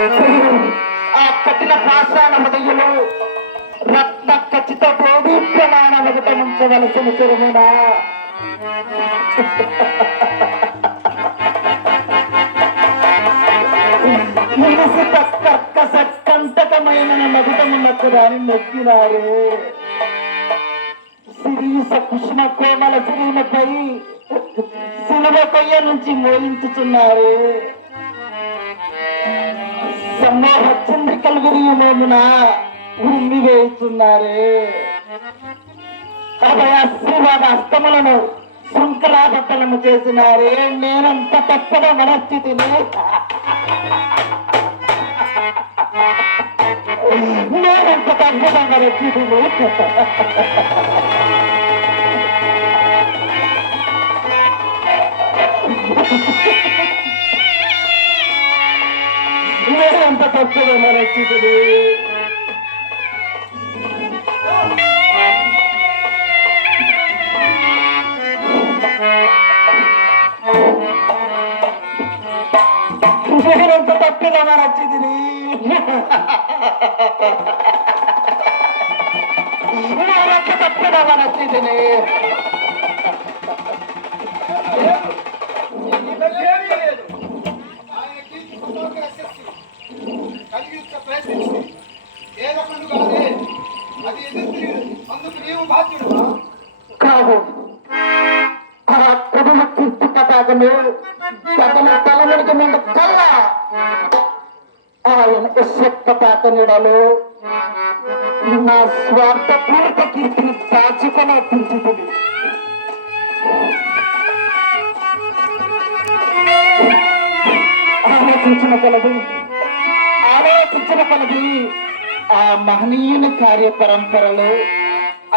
ఆ కఠిన పాషాణముదయులు రత్న ఖచ్చిత బోధీప్యమాన విగటముంచవలసిన శిరముడా కంటకమైన మగుటమున్నకు దాని నొక్కినారే శిరీష కృష్ణ కోమల శిరీలపై శిలువ కొయ్య నుంచి మోయించుచున్నారే సమూహ చంద్రికలు విరిగిమోమున ఉమ్మి వేయుచున్నారే అభయాశీర్వాద హస్తములను శృంఖలాబద్ధలను చేసినారే నేనంత తప్పద మనస్థితిని నేనంత తప్పద మనస్థితిని నేనంత తప్పద మనస్థితిని నేనంత తప్పిద మనస్థితిని నేనంత తప్పిద మనస్థితిని కాదు ఆ ప్రభుత్వ కీర్తి పతాకము గతన తలమునికి ముందు కల్లా ఆయన పతాక నీడలో నా స్వార్థ పూర్త కీర్తిని దాచుకొని పెంచుతుంది ఆలోచించిన కొలది ఆ మహనీయుని కార్య పరంపరలో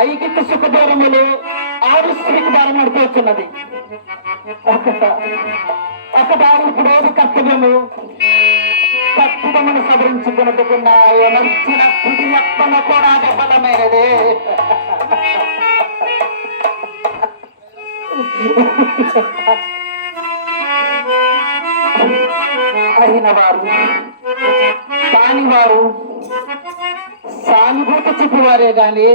ఐకిక సుఖదూరములు ఆరుశ్రీకి దారి నడిపోతున్నది ఒకదాని ఇప్పుడేది కర్తవ్యము కర్తవ్యమును సవరించుకున్నట్టుకున్న నచ్చిన తుది యత్నము కూడా విఫలమైనదే అయిన వారు కాని వారు సానుభూతి చూపివారే గాని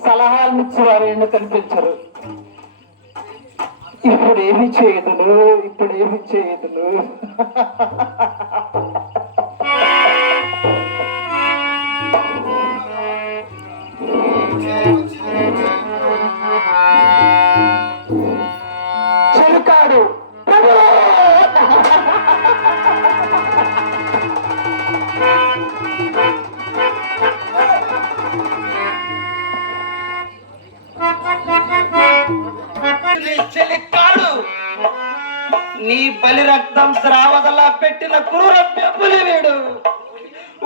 సలహాలు ఇచ్చేవారు ఎందుకు కనిపించరు ఇప్పుడేమి చేయదును చెలుకాడు చెలికాడు నీ బలి రక్తం స్రావదలా పెట్టిన క్రూర పెంపులి వీడు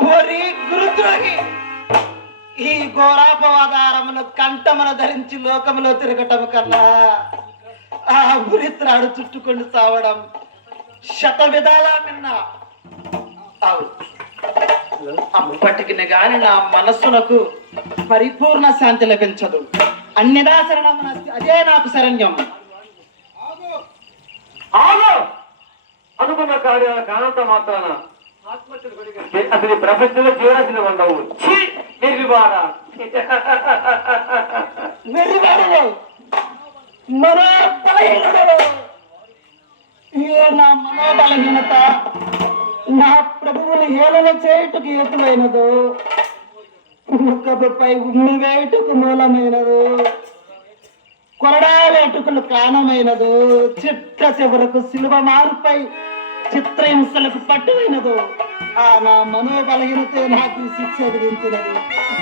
ఓరి గురుద్రోహి ఈ ఘోరాపవాదారమును కంఠమును ధరించి లోకములో తిరగటం కన్నా ఆ గురిత్రాడు చుట్టుకొని సావడం శత విధాలా మిన్నా అప్పటికి గాని నా మనస్సునకు పరిపూర్ణ శాంతి లభించదు అన్నిదా శరణమనస్తి అదే నాకు శరణ్యం అనుకున్న కార్యాల కానంత మాత్రాన అసలు ప్రపంచంలో చేయాల్సిన ఉండవు నా మనోబలహీనత నా ప్రభువుని హేళన చేయుటకు హేతువైనదో ముఖపుపై ఉమ్మి వేటుకు మూలమైనదో కొరడా వేటుకులు కారణమైనదో చిట్ట చివరకు శిలువ మారుపై చిత్రహింసలకు పట్టువైనదో ఆ నా మనోబలహీనతే నాకు శిక్ష విధించినది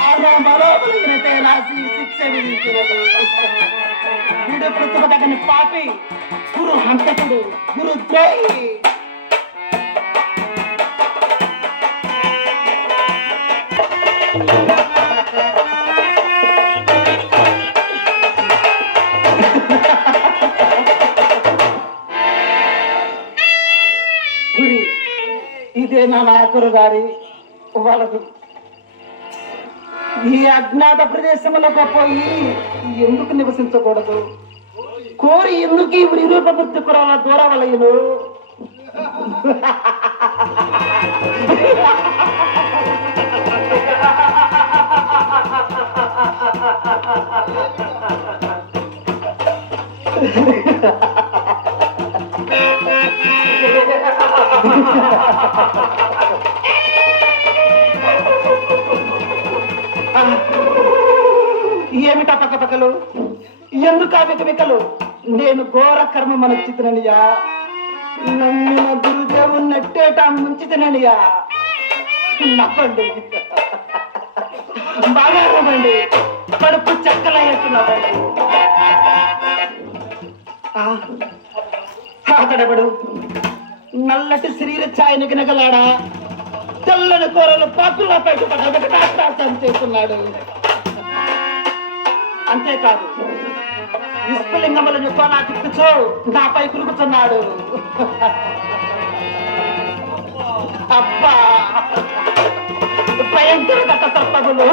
ఆ నా మనోబలహీనతే నాకు శిక్ష విధించినది వీడు ప్రతిభటని పాపి గురు హంతకుడు గురు ద్రోహి ఇదే నా నాయకుడు గారి వాళ్ళకు ఈ అజ్ఞాత ప్రదేశములకు పోయి ఎందుకు నివసించకూడదు కోరి ఎందుకు ఈ విరూపమూర్తి కురాల దూరవలయను ఏమిటా పక్కపక్కలు, ఎందుకు ఆ వికవికలు? నేను ఘోర కర్మ మనొచ్చితననియా, నమ్మిన గురుదేవు నెట్టేట ముంచితననియా. నవ్వండి, బాగా నవ్వండి, కడుపు చెక్కలయ్యట్టు నవ్వండి. అతడెవడు? నల్లటి శరీర ఛాయని గినగలాడా, తెల్లని కూరలు పాకుల్లో పెట్టుకుంటాం చేస్తున్నాడు. అంతేకాదు, విస్ఫులింగములను కోనా తిప్పుచో నాపై కురుకుతున్నాడు. అబ్బా, భయంకర గత తప్పదులు.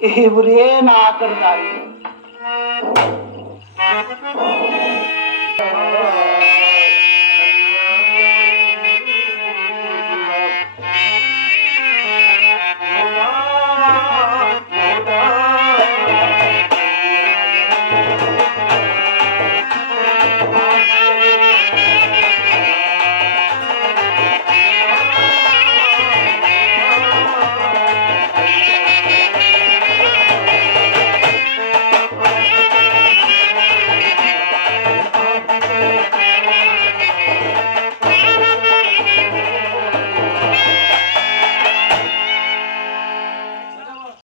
ఈ ఊరే నా ఆఖరి దారి.